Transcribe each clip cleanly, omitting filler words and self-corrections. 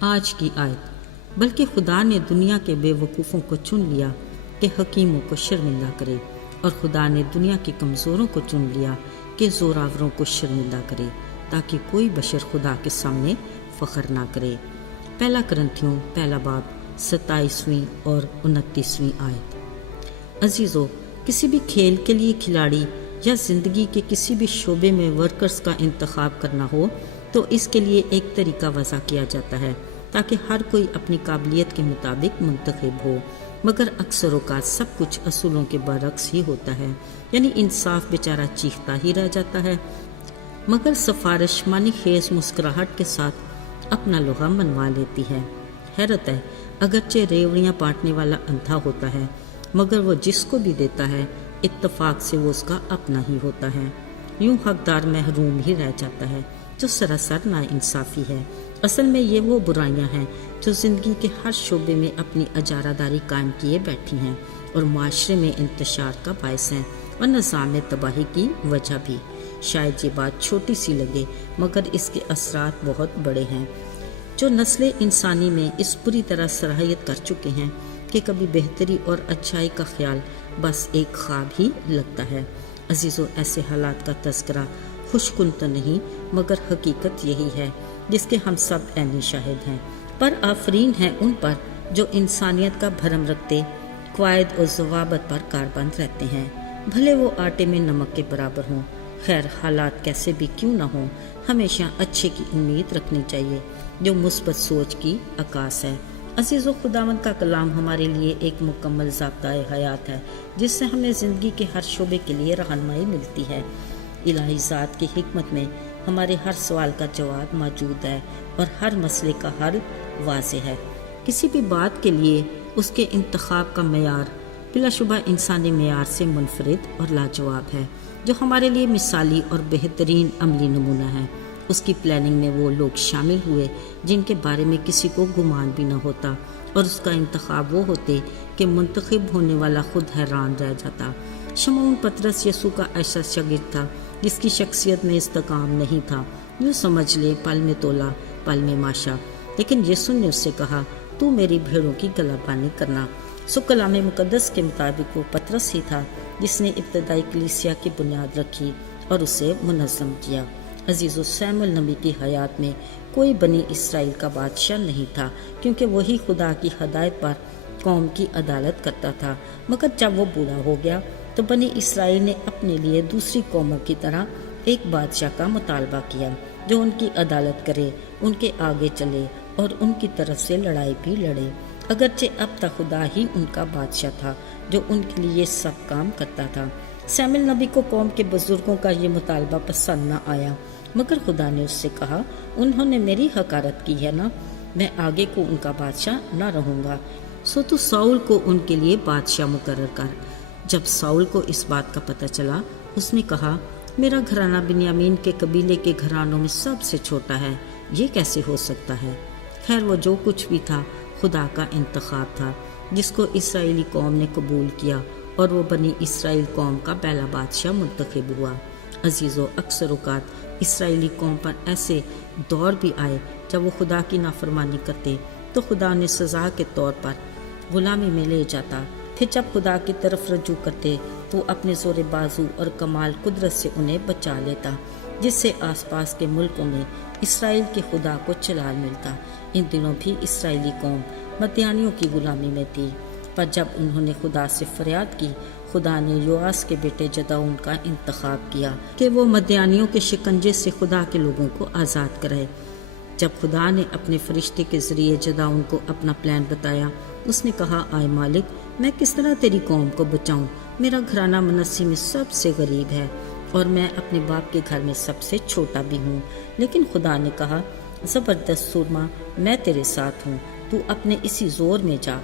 آج کی آیت، بلکہ خدا نے دنیا کے بے وقوفوں کو چن لیا کہ حکیموں کو شرمندہ کرے، اور خدا نے دنیا کے کمزوروں کو چن لیا کہ زوراوروں کو شرمندہ کرے، تاکہ کوئی بشر خدا کے سامنے فخر نہ کرے۔ پہلا کرنتھیوں پہلا باب 27ویں اور 29ویں آیت۔ عزیزو، کسی بھی کھیل کے لیے کھلاڑی یا زندگی کے کسی بھی شعبے میں ورکرز کا انتخاب کرنا ہو تو اس کے لیے ایک طریقہ وضع کیا جاتا ہے تاکہ ہر کوئی اپنی قابلیت کے مطابق منتخب ہو، مگر اکثر اوقات سب کچھ اصولوں کے برعکس ہی ہوتا ہے، یعنی انصاف بیچارہ چیختا ہی رہ جاتا ہے، مگر سفارش معنی خیز مسکراہٹ کے ساتھ اپنا لوہا منوا لیتی ہے۔ حیرت ہے، اگرچہ ریوڑیاں بانٹنے والا اندھا ہوتا ہے، مگر وہ جس کو بھی دیتا ہے اتفاق سے وہ اس کا اپنا ہی ہوتا ہے۔ یوں حقدار محروم ہی رہ جاتا ہے، جو سراسر ناانصافی ہے۔ اصل میں یہ وہ برائیاں ہیں جو زندگی کے ہر شعبے میں اپنی اجارہ داری قائم کیے بیٹھی ہیں اور معاشرے میں انتشار کا باعث ہیں اور نظام تباہی کی وجہ بھی۔ شاید یہ بات چھوٹی سی لگے، مگر اس کے اثرات بہت بڑے ہیں، جو نسل انسانی میں اس پوری طرح صلاحیت کر چکے ہیں کہ کبھی بہتری اور اچھائی کا خیال بس ایک خواب ہی لگتا ہے۔ عزیزو، ایسے حالات کا تذکرہ خوش کن تو نہیں، مگر حقیقت یہی ہے جس کے ہم سب عینی شاہد ہیں۔ پر آفرین ہیں ان پر جو انسانیت کا بھرم رکھتے قواعد اور ضوابط پر کاربند رہتے ہیں، بھلے وہ آٹے میں نمک کے برابر ہوں۔ خیر، حالات کیسے بھی کیوں نہ ہوں، ہمیشہ اچھے کی امید رکھنی چاہیے، جو مثبت سوچ کی عکاس ہے۔ عزیزو، خداوند کا کلام ہمارے لیے ایک مکمل ضابطۂ حیات ہے جس سے ہمیں زندگی کے ہر شعبے کے لیے رہنمائی ملتی ہے۔ الہی ذات کی حکمت میں ہمارے ہر سوال کا جواب موجود ہے اور ہر مسئلے کا حل واضح ہے۔ کسی بھی بات کے لیے اس کے انتخاب کا معیار بلا شبہ انسانی معیار سے منفرد اور لاجواب ہے، جو ہمارے لیے مثالی اور بہترین عملی نمونہ ہے۔ اس کی پلاننگ میں وہ لوگ شامل ہوئے جن کے بارے میں کسی کو گمان بھی نہ ہوتا، اور اس کا انتخاب وہ ہوتے کہ منتخب ہونے والا خود حیران رہ جاتا۔ شمعون پطرس یسوع کا ایسا شاگرد تھا جس کی شخصیت میں استحکام نہیں تھا، یوں سمجھ لے پل میں تولا پل میں ماشا، لیکن یسوع نے اس سے کہا، تو میری بھیڑوں کی گلابانی کرنا۔ سو کلام مقدس کے مطابق وہ پطرس ہی تھا جس نے ابتدائی کلیسیا کی بنیاد رکھی اور اسے منظم کیا۔ عزیزو، سیموئیل نبی کی حیات میں کوئی بنی اسرائیل کا بادشاہ نہیں تھا، کیونکہ وہی خدا کی ہدایت پر قوم کی عدالت کرتا تھا، مگر جب وہ بوڑھا ہو گیا تو بنی اسرائیل نے اپنے لیے دوسری قوموں کی طرح ایک بادشاہ کا مطالبہ کیا جو ان کی عدالت کرے، ان کے آگے چلے اور ان کی طرف سے لڑائی بھی لڑے، اگرچہ اب تک خدا ہی ان کا بادشاہ تھا جو ان کے لیے سب کام کرتا تھا۔ سیموئیل نبی کو قوم کے بزرگوں کا یہ مطالبہ پسند نہ آیا، مگر خدا نے اس سے کہا، انہوں نے میری حقارت کی ہے نا، میں آگے کو ان کا بادشاہ نہ رہوں گا، سو تو ساؤل کو ان کے لیے بادشاہ مقرر کر۔ جب ساؤل کو اس بات کا پتہ چلا، اس نے کہا، میرا گھرانہ بنیامین کے قبیلے کے گھرانوں میں سب سے چھوٹا ہے، یہ کیسے ہو سکتا ہے؟ خیر، وہ جو کچھ بھی تھا خدا کا انتخاب تھا جس کو اسرائیلی قوم نے قبول کیا، اور وہ بنی اسرائیل قوم کا پہلا بادشاہ منتخب ہوا۔ عزیزو، اکثر اوقات اسرائیلی قوم پر ایسے دور بھی آئے جب وہ خدا کی نافرمانی کرتے تو خدا انہیں سزا کے طور پر غلامی میں لے جاتا، پھر جب خدا کی طرف رجوع کرتے تو اپنے زور بازو اور کمال قدرت سے انہیں بچا لیتا، جس سے آس پاس کے ملکوں میں اسرائیل کے خدا کو چلال ملتا۔ ان دنوں بھی اسرائیلی قوم مدیانیوں کی غلامی میں تھی، پر جب انہوں نے خدا سے فریاد کی، خدا نے یواس کے بیٹے جدعون کا انتخاب کیا کہ وہ مدیانیوں کے شکنجے سے خدا کے لوگوں کو آزاد کرائے۔ جب خدا نے اپنے فرشتے کے ذریعے جدعون کو اپنا پلان بتایا، اس نے کہا، آئے مالک، میں کس طرح تیری قوم کو بچاؤں؟ میرا گھرانہ منسی میں سب سے غریب ہے اور میں اپنے باپ کے گھر میں سب سے چھوٹا بھی ہوں۔ لیکن خدا نے کہا، زبردست سورما، میں تیرے ساتھ ہوں، تو اپنے اسی زور میں جا۔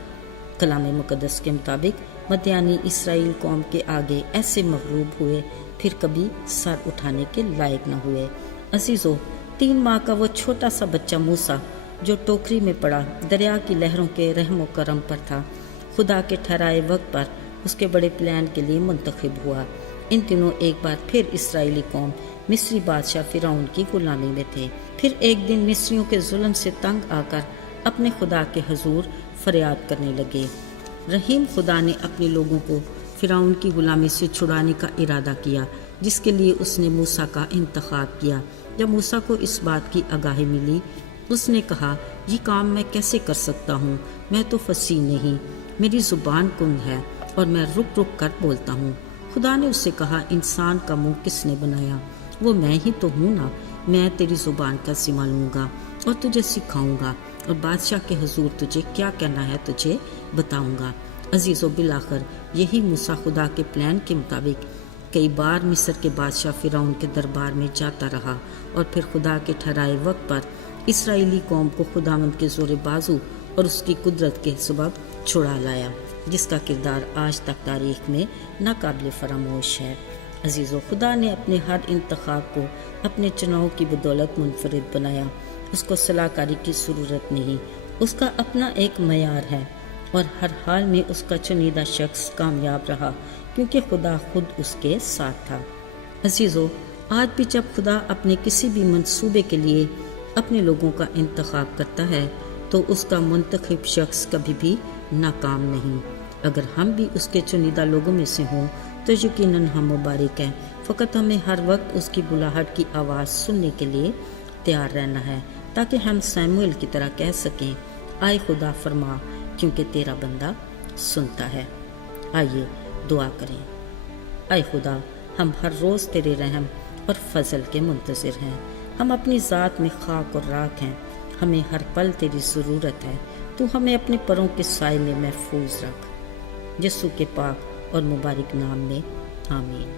کلام مقدس کے مطابق مدیانی اسرائیل قوم کے آگے ایسے مغلوب ہوئے، پھر کبھی سر اٹھانے کے لائق نہ ہوئے۔ عزیزو، 3 ماہ کا وہ چھوٹا سا بچہ موسیٰ جو ٹوکری میں پڑا دریا کی لہروں کے رحم و کرم پر تھا، خدا کے ٹھہرائے وقت پر اس کے بڑے پلان کے لیے منتخب ہوا۔ ان دنوں ایک بار پھر اسرائیلی قوم مصری بادشاہ فرعون کی غلامی میں تھے۔ پھر ایک دن مصریوں کے ظلم سے تنگ آ کر اپنے خدا کے حضور فریاد کرنے لگے۔ رحیم خدا نے اپنے لوگوں کو فرعون کی غلامی سے چھڑانے کا ارادہ کیا، جس کے لیے اس نے موسیٰ کا انتخاب کیا۔ جب موسیٰ کو اس بات کی آگاہی ملی، اس نے کہا، یہ کام میں کیسے کر سکتا ہوں؟ میں تو فصیح نہیں، میری زبان کند ہے اور میں رک رک کر بولتا ہوں۔ خدا نے اس سے کہا، انسان کا منہ کس نے بنایا؟ وہ میں ہی تو ہوں نا۔ میں تیری زبان کا ذمہ لوں گا اور تجھے سکھاؤں گا، اور بادشاہ کے حضور تجھے کیا کہنا ہے تجھے بتاؤں گا۔ عزیزو، بالآخر یہی موسیٰ خدا کے پلان کے مطابق کئی بار مصر کے بادشاہ فرعون کے دربار میں جاتا رہا، اور پھر خدا کے ٹھہرائے وقت پر اسرائیلی قوم کو خداوند کے زور بازو اور اس کی قدرت کے سبب چھڑا لایا، جس کا کردار آج تک تاریخ میں ناقابل فراموش ہے۔ عزیزو، خدا نے اپنے ہر انتخاب کو اپنے چناؤ کی بدولت منفرد بنایا۔ اس کو صلاح کاری کی ضرورت نہیں، اس کا اپنا ایک معیار ہے، اور ہر حال میں اس کا چنیدہ شخص کامیاب رہا، کیونکہ خدا خود اس کے ساتھ تھا۔ عزیزو، آج بھی جب خدا اپنے کسی بھی منصوبے کے لیے اپنے لوگوں کا انتخاب کرتا ہے تو اس کا منتخب شخص کبھی بھی ناکام نہیں۔ اگر ہم بھی اس کے چنیدہ لوگوں میں سے ہوں تو یقیناً ہم مبارک ہیں۔ فقط ہمیں ہر وقت اس کی بلاہٹ کی آواز سننے کے لیے تیار رہنا ہے، تاکہ ہم سیموئیل کی طرح کہہ سکیں، آئے خدا فرما، کیونکہ تیرا بندہ سنتا ہے۔ آئیے دعا کریں۔ اے خدا، ہم ہر روز تیرے رحم اور فضل کے منتظر ہیں۔ ہم اپنی ذات میں خاک اور راکھ ہیں، ہمیں ہر پل تیری ضرورت ہے۔ تو ہمیں اپنے پروں کے سائے میں محفوظ رکھ، یسوع کے پاک اور مبارک نام میں، آمین۔